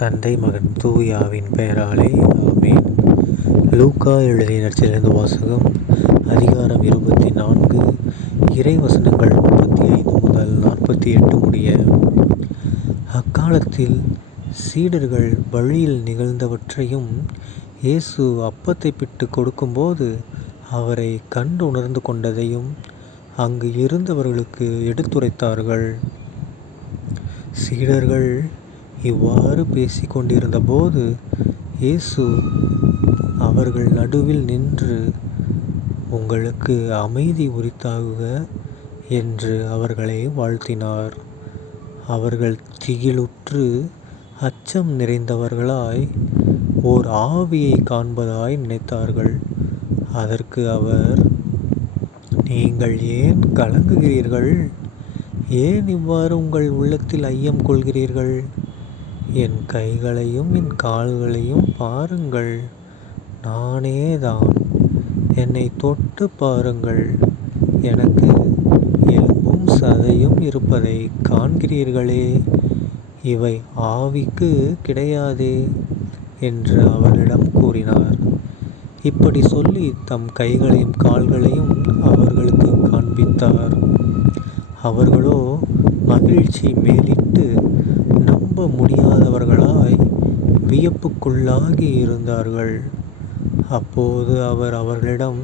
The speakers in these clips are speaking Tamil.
தந்தை மகன் தூயாவின் பெயராலே ஆமேன். லூக்கா எழுதிய நச்சிலிருந்து வாசகம் அதிகாரம் இருபத்தி நான்கு இறை வசனங்கள் முப்பத்தி ஐந்து முதல் நாற்பத்தி எட்டு முடிய. அக்காலத்தில் சீடர்கள் வழியில் நிகழ்ந்தவற்றையும் இயேசு அப்பத்தை பிட்டு கொடுக்கும்போது அவரை கண்டு உணர்ந்து கொண்டதையும் அங்கு இருந்தவர்களுக்கு எடுத்துரைத்தார்கள். சீடர்கள் இவ்வாறு பேசிக் கொண்டிருந்தபோது இயேசு அவர்கள் நடுவில் நின்று உங்களுக்கு அமைதி உரித்தாகுக என்று அவர்களை வாழ்த்தினார். அவர்கள் திகிலுற்று அச்சம் நிறைந்தவர்களாய் ஓர் ஆவியை காண்பதாய் நினைத்தார்கள். அதற்கு அவர் நீங்கள் ஏன் கலங்குகிறீர்கள்? ஏன் இவ்வாறு உங்கள் உள்ளத்தில் ஐயம் கொள்கிறீர்கள்? என் கைகளையும் என் கால்களையும் பாருங்கள். நானே தான் என்னை தொட்டு பாருங்கள். எனக்கு எலும்பும் சதையும் இருப்பதை காண்கிறீர்களே. இவை ஆவிக்கு கிடையாதே என்று அவரிடம் கூறினார். இப்படி சொல்லி தம் கைகளையும் கால்களையும் அவர்களுக்கு காண்பித்தார். அவர்களோ மகிழ்ச்சி மேலிட்டு நம்ப முடியாதவர்களாய் வியப்புக்குள்ளாகி இருந்தார்கள். அப்போது அவர் அவர்களிடம்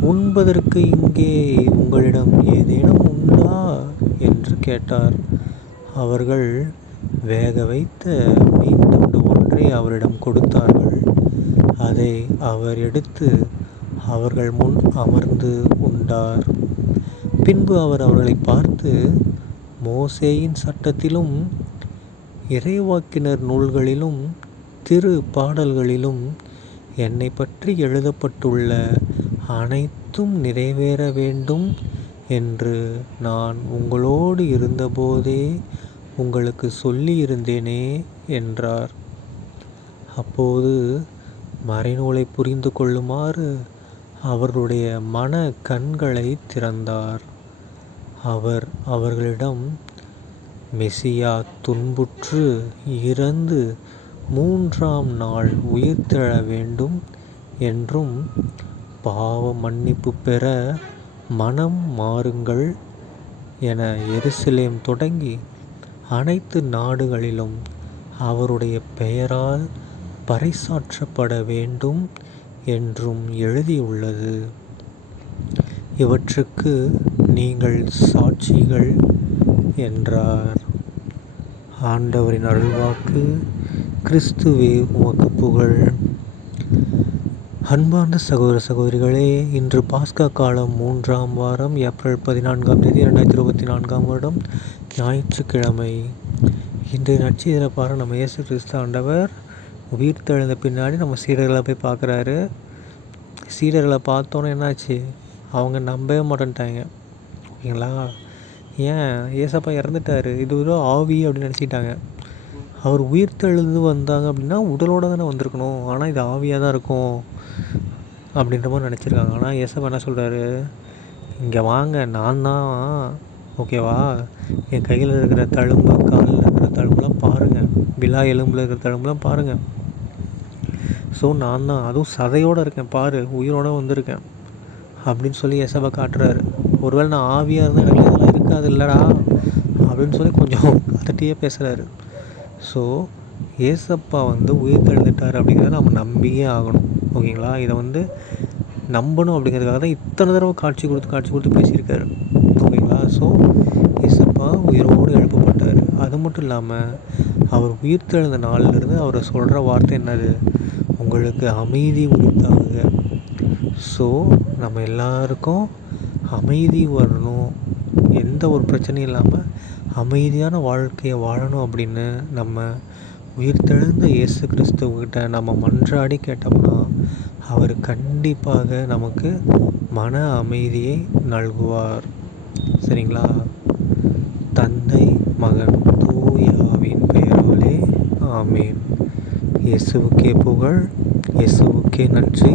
உண்பதற்கு இங்கே உங்களிடம் ஏதேனும் உண்டா? என்று கேட்டார். அவர்கள் வேக வைத்த மீன் துண்டு ஒன்றை அவரிடம் கொடுத்தார்கள். அதை அவர் எடுத்து அவர்கள் முன் அமர்ந்து உண்டார். பின்பு அவர் அவர்களை பார்த்து மோசேயின் சட்டத்திலும் இறைவாக்கினர் நூல்களிலும் திரு பாடல்களிலும் என்னை பற்றி எழுதப்பட்டுள்ள அனைத்தும் நிறைவேற வேண்டும் என்று நான் உங்களோடு இருந்தபோதே உங்களுக்கு சொல்லியிருந்தேனே என்றார். அப்போது மறைநூலை புரிந்து கொள்ளுமாறு அவர்களுடைய மன கண்களை திறந்தார். அவர் அவர்களிடம் மெசியா துன்புற்று இறந்து மூன்றாம் நாள் உயிர்த்தெழ வேண்டும் என்றும் பாவ மன்னிப்பு பெற மனம் மாறுங்கள் என எருசலேம் தொடங்கி அனைத்து நாடுகளிலும் அவருடைய பெயரால் பறைசாற்றப்பட வேண்டும் என்றும் எழுதியுள்ளது. இவற்றுக்கு நீங்கள் சாட்சிகள் என்றார். ஆண்டவரின் அருள்வாக்கு கிறிஸ்துவே உமக்கு புகழ். அன்பார்ந்த சகோதர சகோதரிகளே இன்று பாஸ்கா காலம் மூன்றாம் வாரம் ஏப்ரல் பதினான்காம் தேதி ரெண்டாயிரத்தி இருபத்தி நான்காம் வருடம் ஞாயிற்றுக்கிழமை. இன்றைய நட்சத்திர பாரு நம்ம இயேசு கிறிஸ்து ஆண்டவர் உயிர் தெழுந்த பின்னாடி நம்ம சீடர்களை போய் பார்க்குறாரு. சீடர்களை பார்த்தோன்னே என்னாச்சு? அவங்க நம்பவே மாட்டேன்ட்டாங்க. ஓகேங்களா? ஏன்? ஏசப்பா இறந்துட்டார். இது ஒரு ஆவி அப்படின்னு நினச்சிட்டாங்க. அவர் உயிர் தெழுந்து வந்தாங்க அப்படின்னா உடலோடு தானே வந்திருக்கணும். ஆனால் இது ஆவியாக தான் இருக்கும் அப்படின்ற மாதிரி நினச்சிருக்காங்க. ஆனால் ஏசப்பா என்ன சொல்கிறாரு இங்கே வாங்க நான் தான் ஓகேவா என் கையில் இருக்கிற தழும்பு காலில் இருக்கிற தழும்புலாம் பாருங்கள் விழா எலும்பில் இருக்கிற தழும்புலாம் பாருங்கள் ஸோ நான் தான். அதுவும் சதையோடு இருக்கேன். பாரு உயிரோடு வந்திருக்கேன். அப்படின்னு சொல்லி எசப்பா காட்டுறாரு. ஒருவேளை நான் ஆவியாக இருந்தால் எனக்கு இதெல்லாம் இருக்காது இல்லைடா அப்படின்னு சொல்லி கொஞ்சம் அதட்டியே பேசுகிறாரு ஸோ ஏசப்பா வந்து உயிர் தெழுந்துட்டார் அப்படிங்கிறத நம்ம நம்பியே ஆகணும். ஓகேங்களா? இதை வந்து நம்பணும் அப்படிங்கிறதுக்காக தான் இத்தனை தடவை காட்சி கொடுத்து காட்சி கொடுத்து பேசியிருக்காரு. ஓகேங்களா? ஸோ ஏசப்பா உயிரோடு எழுப்பப்பட்டார். அது மட்டும் இல்லாமல் அவர் உயிர் தெழுந்த நாளிலிருந்து அவர் சொல்கிற வார்த்தை என்னது? உங்களுக்கு அமைதி உரித்தாகுங்க ஸோ நம்ம எல்லாருக்கும் அமைதி வரணும். எந்த ஒரு பிரச்சனையும் இல்லாமல் அமைதியான வாழ்க்கையை வாழணும் அப்படின்னு நம்ம உயிர்த்தெழுந்த இயேசு கிறிஸ்துவக்கிட்ட நம்ம மன்றாடி கேட்டோம்னா அவர் கண்டிப்பாக நமக்கு மன அமைதியை நல்குவார். சரிங்களா? தந்தை மகன் தூயாவின் பெயராலே ஆமீன். இயேசுவுக்கே புகழ் இயேசுவுக்கே நன்றி.